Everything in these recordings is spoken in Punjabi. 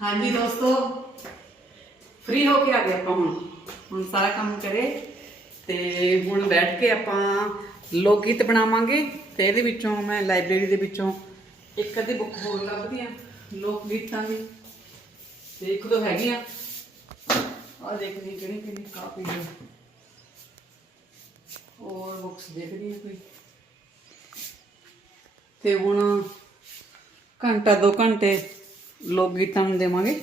ਹਾਂਜੀ ਦੋਸਤੋ ਫ੍ਰੀ ਹੋ ਕੇ ਆ ਗਏ ਆਪਾਂ ਹੁਣ। ਹੁਣ ਸਾਰਾ ਕੰਮ ਕਰੇ ਤੇ ਹੁਣ ਬੈਠ ਕੇ ਆਪਾਂ ਲੋਕ ਗੀਤ ਬਣਾਵਾਂਗੇ ਤੇ ਇਹਦੇ ਵਿੱਚੋਂ ਮੈਂ ਲਾਇਬ੍ਰੇਰੀ ਦੇ ਵਿੱਚੋਂ ਇੱਕ ਅੱਧੀ ਬੁੱਕ ਹੋਰ ਲੱਭਦੀ ਆ ਲੋਕ ਗੀਤਾਂ ਦੀ। ਤੇ ਇੱਕ ਦੋ ਹੈਗੀਆਂ ਆ। ਦੇਖਦੀ ਕਿਹੜੀ ਕਿਹੜੀ ਕਾਪੀ ਹੈ ਹੋਰ ਬੁੱਕਸ ਦੇਖਦੀ ਆ ਕੋਈ। ਤੇ ਹੁਣ ਘੰਟਾ ਦੋ ਘੰਟੇ ਲੋਕ ਗੀਤਾਂ ਨੂੰ ਦੇਵਾਂਗੇ।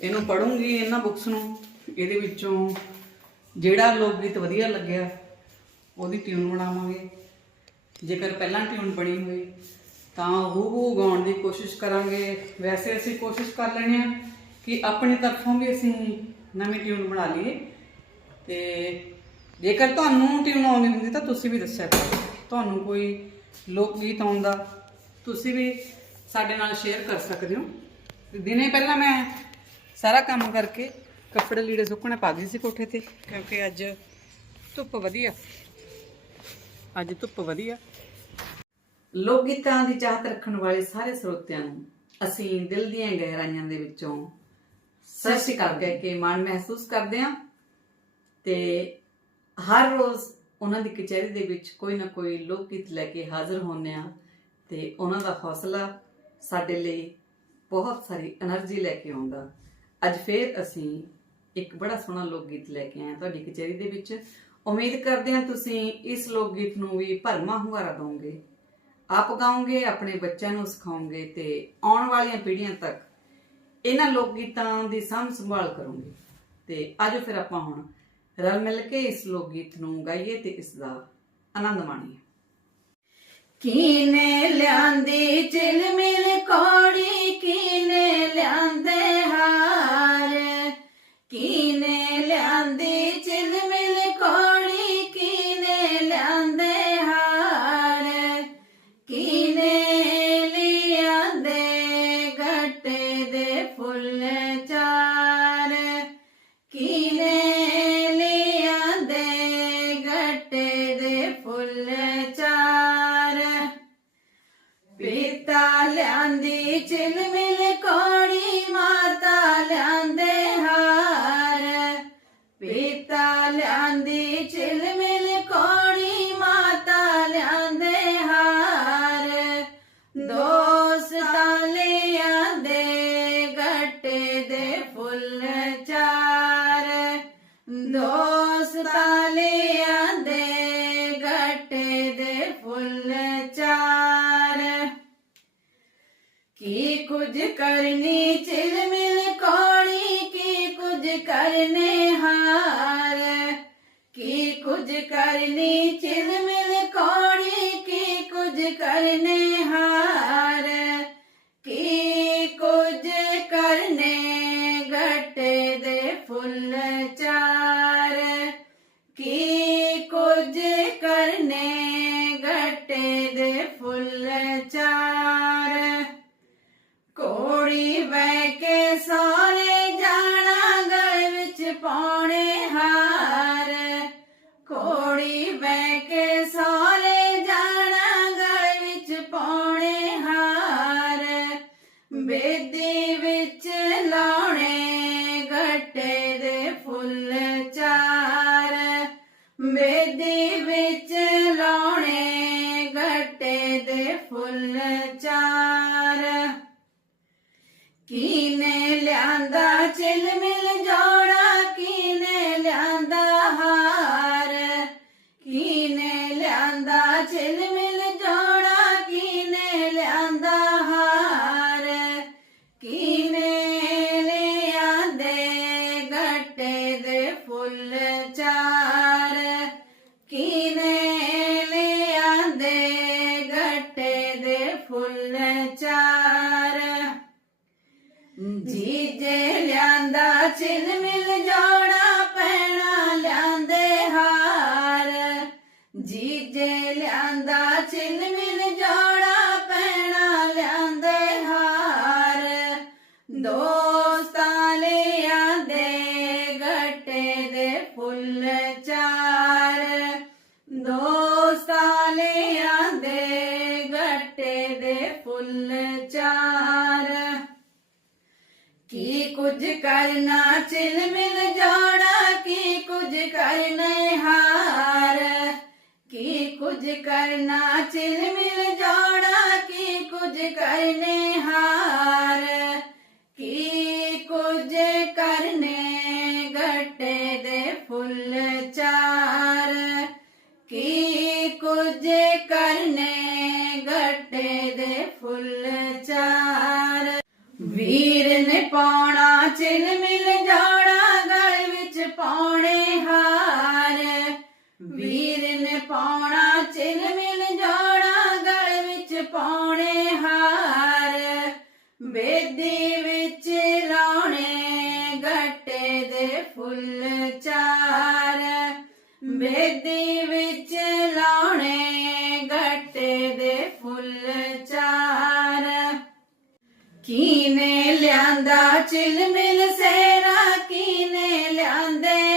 ਇਹਨੂੰ ਪੜੂੰਗੀ ਇਹਨਾਂ ਬੁੱਕਸ ਨੂੰ। ਇਹਦੇ ਵਿੱਚੋਂ ਜਿਹੜਾ ਲੋਕ ਗੀਤ ਵਧੀਆ ਲੱਗਿਆ, ਉਹਦੀ ਟਿਊਨ ਬਣਾਵਾਂਗੇ। ਜੇਕਰ ਪਹਿਲਾਂ ਟਿਊਨ ਬਣੀ ਹੋਈ ਤਾਂ ਹੂਬਹੂ ਗਾਉਣ ਦੀ ਕੋਸ਼ਿਸ਼ ਕਰਾਂਗੇ। ਵੈਸੇ ਅਸੀਂ ਕੋਸ਼ਿਸ਼ ਕਰ ਲੈਣੇ ਆ ਕਿ ਆਪਣੀ ਤਰਫੋਂ ਵੀ ਅਸੀਂ ਨਵੀਂ ਟਿਊਨ ਬਣਾ ਲਈਏ। ਤੇ ਜੇਕਰ ਤੁਹਾਨੂੰ ਟਿਊਨ ਆਉਂਦੀ ਹੁੰਦੀ ਤਾਂ ਤੁਸੀਂ ਵੀ ਦੱਸਿਆ ਕਰੋ। ਤੁਹਾਨੂੰ ਕੋਈ ਲੋਕ ਗੀਤ ਆਉਂਦਾ, ਤੁਸੀਂ ਵੀ ਸਾਡੇ ਨਾਲ ਸ਼ੇਅਰ ਕਰ ਸਕਦੇ ਹੋ। ਤੇ ਦਿਨੇ ਪਹਿਲਾਂ ਮੈਂ ਸਾਰਾ ਕੰਮ ਕਰਕੇ ਕੱਪੜੇ ਲੀੜੇ ਸੁੱਕਣੇ ਪਾ ਗਈ ਸੀ ਕੋਠੇ ਤੇ, ਕਿਉਂਕਿ ਅੱਜ ਧੁੱਪ ਵਧੀਆ। ਅੱਜ ਧੁੱਪ ਵਧੀਆ। ਲੋਕ ਗੀਤਾਂ ਦੀ ਚਾਹਤ ਰੱਖਣ ਵਾਲੇ ਸਾਰੇ ਸਰੋਤਿਆਂ ਨੂੰ ਅਸੀਂ ਦਿਲ ਦੀਆਂ ਗਹਿਰਾਈਆਂ ਦੇ ਵਿੱਚੋਂ ਸਤਿ ਸ਼੍ਰੀ ਅਕਾਲ ਕਹਿ ਕੇ ਮਾਣ ਮਹਿਸੂਸ ਕਰਦੇ ਹਾਂ। ਤੇ ਹਰ ਰੋਜ਼ ਉਹਨਾਂ ਦੀ ਕਚਹਿਰੀ ਦੇ ਵਿੱਚ ਕੋਈ ਨਾ ਕੋਈ ਲੋਕ ਗੀਤ ਲੈ ਕੇ ਹਾਜ਼ਰ ਹੁੰਦੇ ਆ ਤੇ ਉਹਨਾਂ ਦਾ ਹੌਸਲਾ ਸਾਡੇ ਲਈ ਬਹੁਤ ਸਾਰੀ એનર્ਜੀ ਲੈ ਕੇ ਆਉਂਦਾ। ਅੱਜ ਫੇਰ ਅਸੀਂ ਇੱਕ ਬੜਾ ਸੋਹਣਾ ਲੋਕ ਗੀਤ ਲੈ ਕੇ ਆਏ ਤੁਹਾਡੀ ਕਚਹਿਰੀ ਦੇ ਵਿੱਚ। ਉਮੀਦ ਕਰਦੇ ਹਾਂ ਤੁਸੀਂ ਇਸ ਲੋਕ ਗੀਤ ਨੂੰ ਵੀ ਭਰਮਾ ਹੁੰਗਾਰਾ ਦੋਗੇ ਆਪ ਗਾਉਂਗੇ ਆਪਣੇ ਬੱਚਿਆਂ ਨੂੰ ਸਿਖਾਉਂਗੇ ਤੇ ਆਉਣ ਵਾਲੀਆਂ ਪੀੜ੍ਹੀਆਂ ਤੱਕ ਇਹਨਾਂ ਲੋਕ ਗੀਤਾਂ ਦੀ ਸਾਂਭ ਸੰਭਾਲ ਕਰੋਗੇ। ਤੇ ਅੱਜ ਫਿਰ ਆਪਾਂ ਹੁਣ ਰਲ ਮਿਲ ਕੇ ਇਸ ਲੋਕ ਗੀਤ ਨੂੰ ਗਾਈਏ ਤੇ ਇਸ ਦਾ ਆਨੰਦ ਮਾਣੀਏ। ਕੀਨੇ ਲਿਆਂਦੀ ਚਿਲਮਿਲ ਕੋੜੀ, ਕੀਨੇ ਲਿਆਂਦੇ ਹਾਰ। ਕੀਨੇ ਲਿਆਂਦੀ ਚਿਲਮਿਲ ਕੋੜੀ, ਕੀਨੇ ਲਿਆਂਦੇ ਹਾਰ। ਕੀਨੇ ਲਿਆਂਦੇ ਗੱਟੇ ਦੇ ਫੁੱਲ ਕਰਨੇ ਹਾਰ ਕੀ ਕੁਝ ਕਰਨੀ? ਚਿਲਮਿਲ ਕੋਣੀ ਕੀ ਕੁਝ ਕਰਨੇ ਲਿਆਂਦਾ ਲਿਆਂਦਾ ਚਿਲਮਿਲ ਕੁਝ ਕਰਨਾ ਚਿਲ ਮਿਲ ਜਾਣਾ, ਕੀ ਕੁਝ ਕਰਨੇ ਹਾਰ? ਕੀ ਕੁਝ ਕਰਨਾ ਚਿਲ ਮਿਲ ਜਾਣਾ, ਕੀ ਕੁਝ ਕਰਨੇ ਵੀਰ ਨੇ ਪਾਉਣਾ ਚਿਲ ਮਿਲ ਜਾਣਾ ਗਲ ਵਿੱਚ ਪਾਉਣੇ ਹਾਰ। ਬੇਦੀ ਵਿੱਚ ਲਾਉਣੇ ਗੱਟੇ ਦੇ ਫੁੱਲ ਚਾਰ। ਬੇਦੀ ਵਿੱਚ ਲਾਉਣੇ ਗੱਟੇ ਦੇ ਫੁੱਲ ਚਾਰ। ਕੀਨੇ ਲਿਆਂਦਾ ਚਿਲ ਮਿਲ ਸੇਰਾ ਕੀਨੇ ਲਿਆਂਦੇ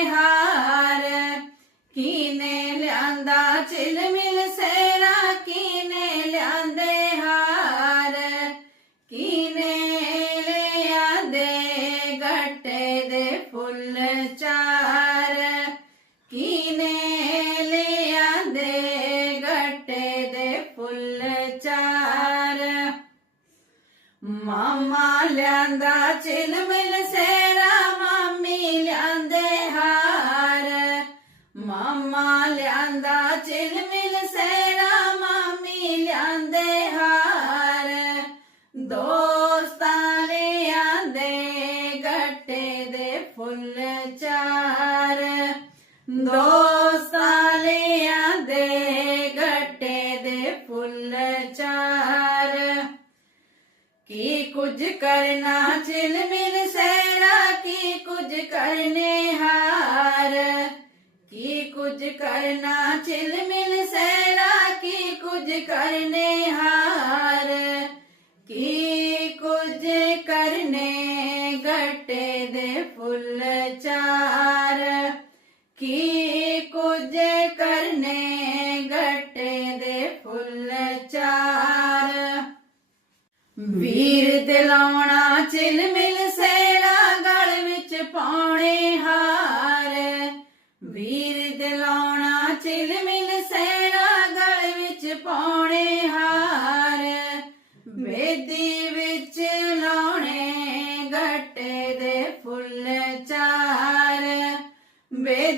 ਮਾਮਾ ਲਿਆਂਦਾ ਚਿਲਮਿਲ ਸੈਰਾ ਮਾਮੀ ਲਿਆਂਦੇ ਹਾਰ। ਦੋਸਤਾਂ ਲਿਆਂਦੇ ਗੱਟੇ ਦੇ ਫੁੱਲ ਚਾਰ। ਦੋਸਤਾਂ ਲਿਆਂਦੇ ਗੱਟੇ ਦੇ ਫੁੱਲ ਚਾਰ। ਕੀ ਕੁਝ ਕਰਨਾ ਕੁਝ ਕਰਨਾ ਚਿਲ ਮਿਲ ਸੈਰਾ ਕੀ ਕੁਝ ਕਰਨੇ ਹਾਰ? ਕੀ ਕੁਝ ਕਰਨੇ ਗੱਟੇ ਦੇ ਫੁੱਲ ਚਾਰ? ਕੀ ਕੁਝ ਕਰਨੇ ਗੱਟੇ ਦੇ ਫੁੱਲ ਚਾਰ? ਵੀਰ ਦਿਲਾਉਣਾ ਚਿਲ ਮਿਲ ਸੇਰਾ ਗਲ ਵਿੱਚ ਪਾਉਣੇ ਹਾਰ। ਵੀਰ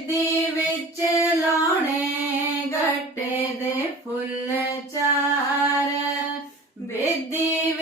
ਬੇਦੀ ਵਿੱਚ ਲਾਉਣੇ ਗੱਟੇ ਦੇ ਫੁੱਲ ਚਾਰ। ਬੇਦੀ